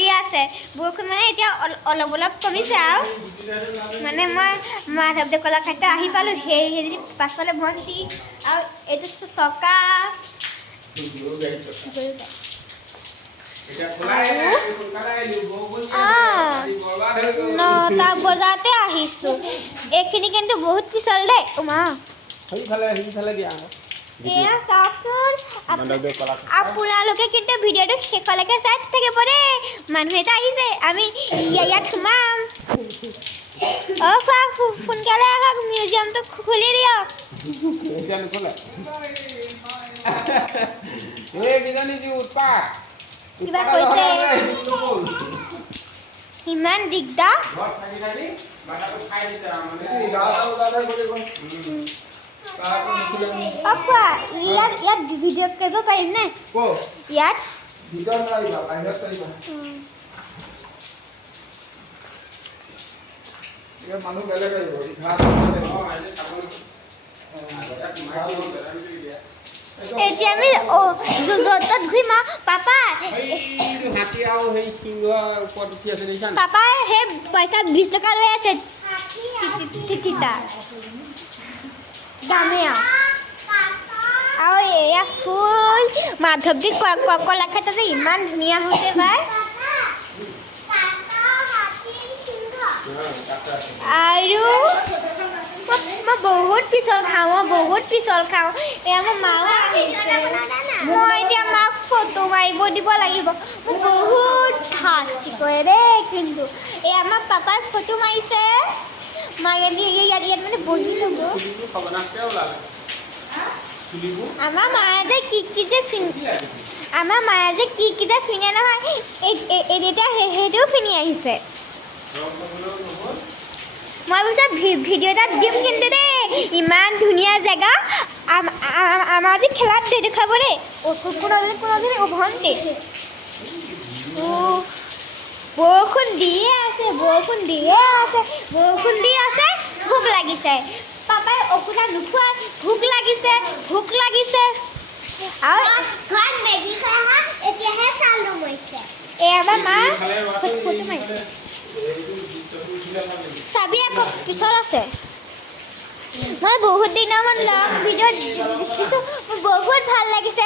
দি আছে বৰষুণ মানে এতিয়া অলপ অলপ কমিছে আৰু মানে মই মাধৱদেৱ কলাক্ষেত্ৰ আহি পালোঁ সেই পাছফালে ভণ্টি আৰু এইটো চকা নটা বজাতে আহিছোঁ এইখিনি কিন্তু বহুত পিছল দেই এয়া চাওকচোন আপোনালোকে কিন্তু ভিডিঅ'টো শেষলৈকে চাই থাকিব দেই মানুহ এটা আহিছে আমি ইয়াত সোমাম খোৱা সোনকালে আহক মিউজিয়ামটো খুলি দিয়ক কিবা কৈছে ইমান দিগদাৰ ইয়াত ভিডিঅ' কৰিব পাৰিম নে ইয়াত এতিয়া আমি য'ত ঘূৰিম পাপা পাপাই সেই পইচা 20 টকা লৈ আছে দামে আৰু এয়া ফুল মাধৱদেৱ কলাক্ষেত্ৰ যে ইমান ধুনীয়া হৈছে বাই আৰু মই বহুত পিছল খাওঁ এয়া মোৰ মাও আহিছে মই এতিয়া মাক ফটো মাৰিব দিব লাগিব মোক বহুত শাস্তি কৰে দেই কিন্তু এয়া আমাৰ পাপাই ফটো মাৰিছে ইয়াত মানে বহি ল'ব আমাৰ মায়ে যে কি যে ফিনে নহয় এতিয়া সেইটোও ফিনি আহিছে মই বুজিছা ভিডিঅ' এটা দিম কিন্তু দেই ইমান ধুনীয়া জেগা আমাৰ যে খেলাত দেখাব দেই কোনোদিন উভন্তি বৰষুণ দিয়ে আছে ভোক লাগিছে পাপাই ঔষধ নোখোৱা ভোক লাগিছে আৰু এই আমাৰ মা ফটো মাৰিছে চাবি আকৌ পিছত আছে মই বহুত দিনৰ মান লং ভিডিঅ' দিছোঁ মোৰ বহুত ভাল লাগিছে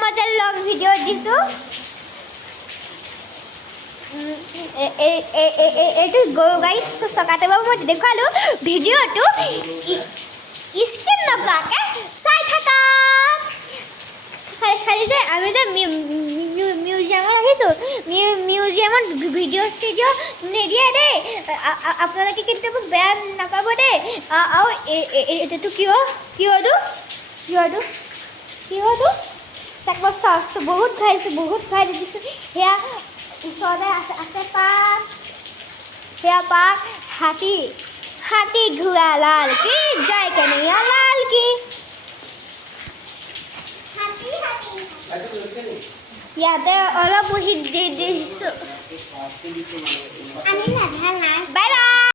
মই যে লং ভিডিঅ' দিছোঁ এইটো গৰু গাড়ী চকাতে বাৰু মই দেখুৱালোঁ ভিডিঅ'টো স্কিপ নকৰাকৈ চাই থাকা খালি যে আমি যে মিউজিয়ামত আহিছোঁ মিউজিয়ামত ভিডিঅ' চিডিঅ' নিদিয়ে দেই আপোনালোকে কিন্তু মোক বেয়া নাপাব দেই আৰু এইটো কিয়টো তাক মই চচটো বহুত খুৱাই দিছোঁ সেয়া ওচৰতে আছে পাক হাতী ঘোঁৰা লাল কি জয় কনৈয়া লাল কি ইয়াতে অলপ বহি দিছোঁ বাই বাই